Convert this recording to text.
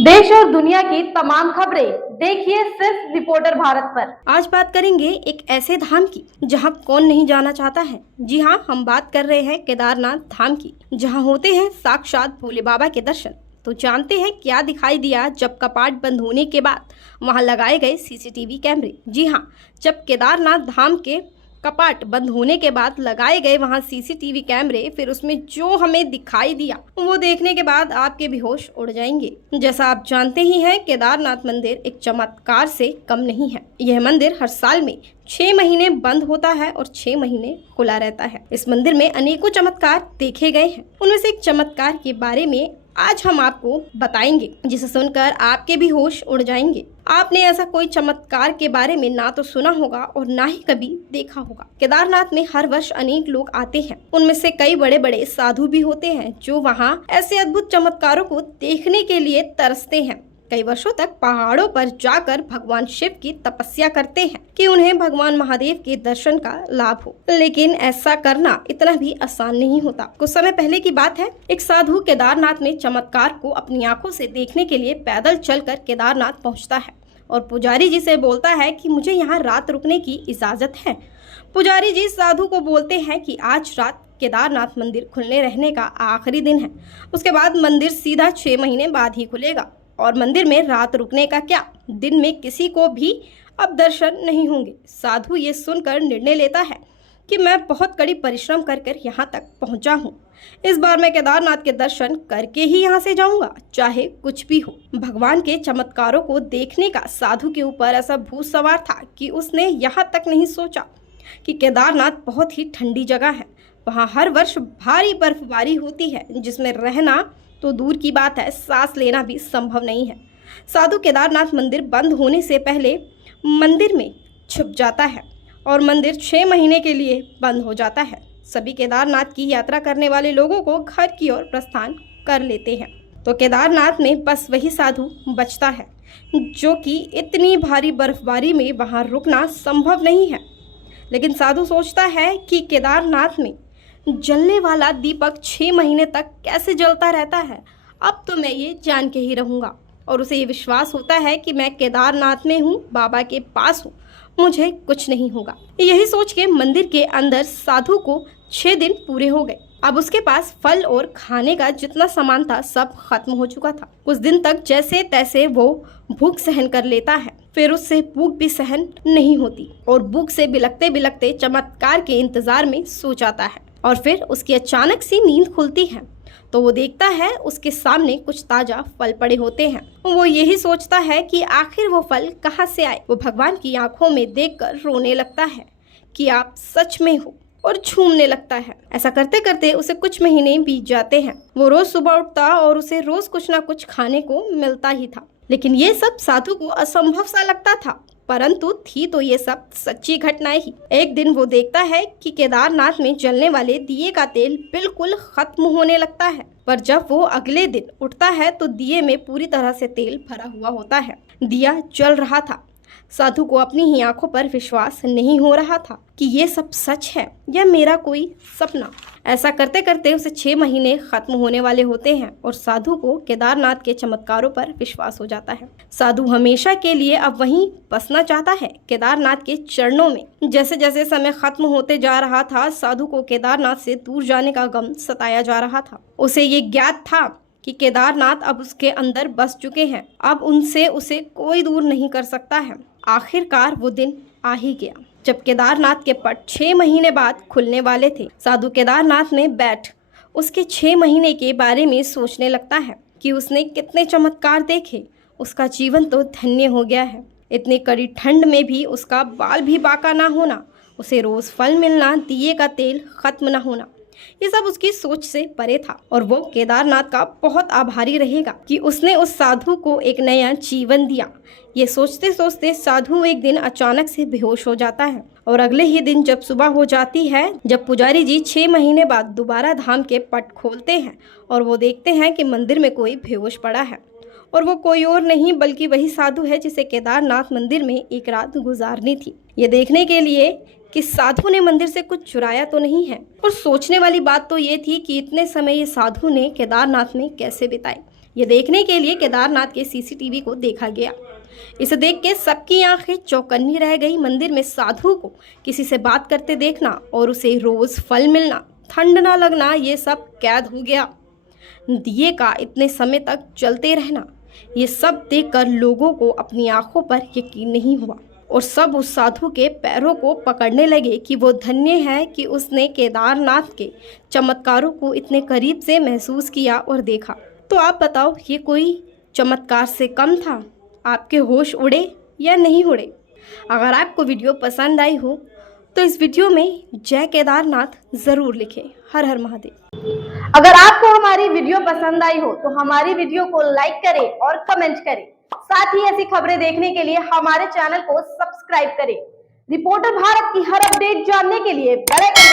देश और दुनिया की तमाम खबरें देखिए सिर्फ रिपोर्टर भारत पर। आज बात करेंगे एक ऐसे धाम की जहां कौन नहीं जाना चाहता है। जी हां, हम बात कर रहे हैं केदारनाथ धाम की, जहां होते हैं साक्षात भोले बाबा के दर्शन। तो जानते हैं क्या दिखाई दिया जब कपाट बंद होने के बाद वहां लगाए गए सीसीटीवी कैमरे। जी हां, जब केदारनाथ धाम के कपाट बंद होने के बाद लगाए गए वहां सीसीटीवी कैमरे, फिर उसमें जो हमें दिखाई दिया वो देखने के बाद आपके भी होश उड़ जाएंगे। जैसा आप जानते ही हैं, केदारनाथ मंदिर एक चमत्कार से कम नहीं है। यह मंदिर हर साल में 6 महीने बंद होता है और 6 महीने खुला रहता है। इस मंदिर में अनेकों चमत्कार देखे गए हैं। उनमें से एक चमत्कार के बारे में आज हम आपको बताएंगे, जिसे सुनकर आपके भी होश उड़ जाएंगे। आपने ऐसा कोई चमत्कार के बारे में ना तो सुना होगा और ना ही कभी देखा होगा। केदारनाथ में हर वर्ष अनेक लोग आते हैं। उनमें से कई बड़े बड़े साधु भी होते हैं जो वहाँ ऐसे अद्भुत चमत्कारों को देखने के लिए तरसते हैं। कई वर्षों तक पहाड़ों पर जाकर भगवान शिव की तपस्या करते हैं कि उन्हें भगवान महादेव के दर्शन का लाभ हो। लेकिन ऐसा करना इतना भी आसान नहीं होता। कुछ समय पहले की बात है, एक साधु केदारनाथ में चमत्कार को अपनी आंखों से देखने के लिए पैदल चलकर केदारनाथ पहुंचता है और पुजारी जी से बोलता है कि मुझे यहाँ रात रुकने की इजाजत है। पुजारी जी साधु को बोलते हैं कि आज रात केदारनाथ मंदिर खुलने रहने का आखिरी दिन है। उसके बाद मंदिर सीधा 6 महीने बाद ही खुलेगा और मंदिर में रात रुकने का क्या, दिन में किसी को भी अब दर्शन नहीं होंगे। साधु ये सुनकर निर्णय लेता है कि मैं बहुत कड़ी परिश्रम कर यहाँ तक पहुँचा हूँ। इस बार मैं केदारनाथ के दर्शन करके ही यहाँ से जाऊँगा, चाहे कुछ भी हो। भगवान के चमत्कारों को देखने का साधु के ऊपर ऐसा भूत सवार था कि उसने यहाँ तक नहीं सोचा कि केदारनाथ बहुत ही ठंडी जगह है। वहाँ हर वर्ष भारी बर्फबारी होती है, जिसमें रहना तो दूर की बात है, सांस लेना भी संभव नहीं है। साधु केदारनाथ मंदिर बंद होने से पहले मंदिर में छुप जाता है और मंदिर 6 महीने के लिए बंद हो जाता है। सभी केदारनाथ की यात्रा करने वाले लोगों को घर की ओर प्रस्थान कर लेते हैं। तो केदारनाथ में बस वही साधु बचता है जो कि इतनी भारी बर्फबारी में वहाँ रुकना संभव नहीं है। लेकिन साधु सोचता है कि केदारनाथ में जलने वाला दीपक 6 महीने तक कैसे जलता रहता है, अब तो मैं ये जान के ही रहूँगा। और उसे ये विश्वास होता है कि मैं केदारनाथ में हूँ, बाबा के पास हूँ, मुझे कुछ नहीं होगा। यही सोच के मंदिर के अंदर साधु को 6 दिन पूरे हो गए। अब उसके पास फल और खाने का जितना सामान था सब खत्म हो चुका था। कुछ दिन तक जैसे तैसे वो भूख सहन कर लेता है, फिर उससे भूख भी सहन नहीं होती और भूख से बिलखते बिलखते चमत्कार के इंतजार में सो जाता है। और फिर उसकी अचानक सी नींद खुलती है तो वो देखता है उसके सामने कुछ ताजा फल पड़े होते हैं। वो यही सोचता है कि आखिर वो फल कहाँ से आए। वो भगवान की आंखों में देखकर रोने लगता है कि आप सच में हो और झूमने लगता है। ऐसा करते करते उसे कुछ महीने बीत जाते हैं। वो रोज सुबह उठता और उसे रोज कुछ ना कुछ खाने को मिलता ही था। लेकिन ये सब साधु को असंभव सा लगता था, परंतु थी तो ये सब सच्ची घटनाएं ही। एक दिन वो देखता है कि केदारनाथ में जलने वाले दिए का तेल बिल्कुल खत्म होने लगता है। पर जब वो अगले दिन उठता है तो दिए में पूरी तरह से तेल भरा हुआ होता है। दिया जल रहा था। साधु को अपनी ही आंखों पर विश्वास नहीं हो रहा था कि ये सब सच है या मेरा कोई सपना। ऐसा करते करते उसे 6 महीने खत्म होने वाले होते हैं और साधु को केदारनाथ के चमत्कारों पर विश्वास हो जाता है। साधु हमेशा के लिए अब वहीं बसना चाहता है, केदारनाथ के चरणों में। जैसे जैसे समय खत्म होते जा रहा था, साधु को केदारनाथ से दूर जाने का गम सताया जा रहा था। उसे ये ज्ञात था कि केदारनाथ अब उसके अंदर बस चुके हैं, अब उनसे उसे कोई दूर नहीं कर सकता है। आखिरकार वो दिन आ ही गया जब केदारनाथ के पट 6 महीने बाद खुलने वाले थे। साधु केदारनाथ में बैठ उसके 6 महीने के बारे में सोचने लगता है कि उसने कितने चमत्कार देखे। उसका जीवन तो धन्य हो गया है। इतनी कड़ी ठंड में भी उसका बाल भी बांका ना होना, उसे रोज फल मिलना, दिए का तेल खत्म ना होना, ये सब उसकी सोच से परे था। और वो केदारनाथ का बहुत आभारी रहेगा कि उसने उस साधु को एक नया जीवन दिया। ये सोचते सोचते साधु एक दिन अचानक से बेहोश हो जाता है और अगले ही दिन जब सुबह हो जाती है, जब पुजारी जी 6 महीने बाद दोबारा धाम के पट खोलते हैं और वो देखते हैं कि मंदिर में कोई बेहोश पड़ा है और वो कोई और नहीं बल्कि वही साधु है जिसे केदारनाथ मंदिर में एक रात गुजारनी थी। ये देखने के लिए कि साधु ने मंदिर से कुछ चुराया तो नहीं है। और सोचने वाली बात तो ये थी कि इतने समय ये साधु ने केदारनाथ में कैसे बिताए। ये देखने के लिए केदारनाथ के सीसीटीवी को देखा गया। इसे देख के सबकी आंखें चौकन्नी रह गई। मंदिर में साधु को किसी से बात करते देखना और उसे रोज फल मिलना, ठंड ना लगना, ये सब कैद हो गया। दिए का इतने समय तक चलते रहना, ये सब देखकर लोगों को अपनी आंखों पर यकीन नहीं हुआ और सब उस साधु के पैरों को पकड़ने लगे कि वो धन्य है कि उसने केदारनाथ के चमत्कारों को इतने करीब से महसूस किया और देखा। तो आप बताओ, ये कोई चमत्कार से कम था? आपके होश उड़े या नहीं उड़े? अगर आपको वीडियो पसंद आई हो तो इस वीडियो में जय केदारनाथ ज़रूर लिखें। हर हर महादेव। अगर आपको हमारी वीडियो पसंद आई हो तो हमारी वीडियो को लाइक करें और कमेंट करें। साथ ही ऐसी खबरें देखने के लिए हमारे चैनल को सब्सक्राइब करें। रिपोर्टर भारत की हर अपडेट जानने के लिए बेल आइकन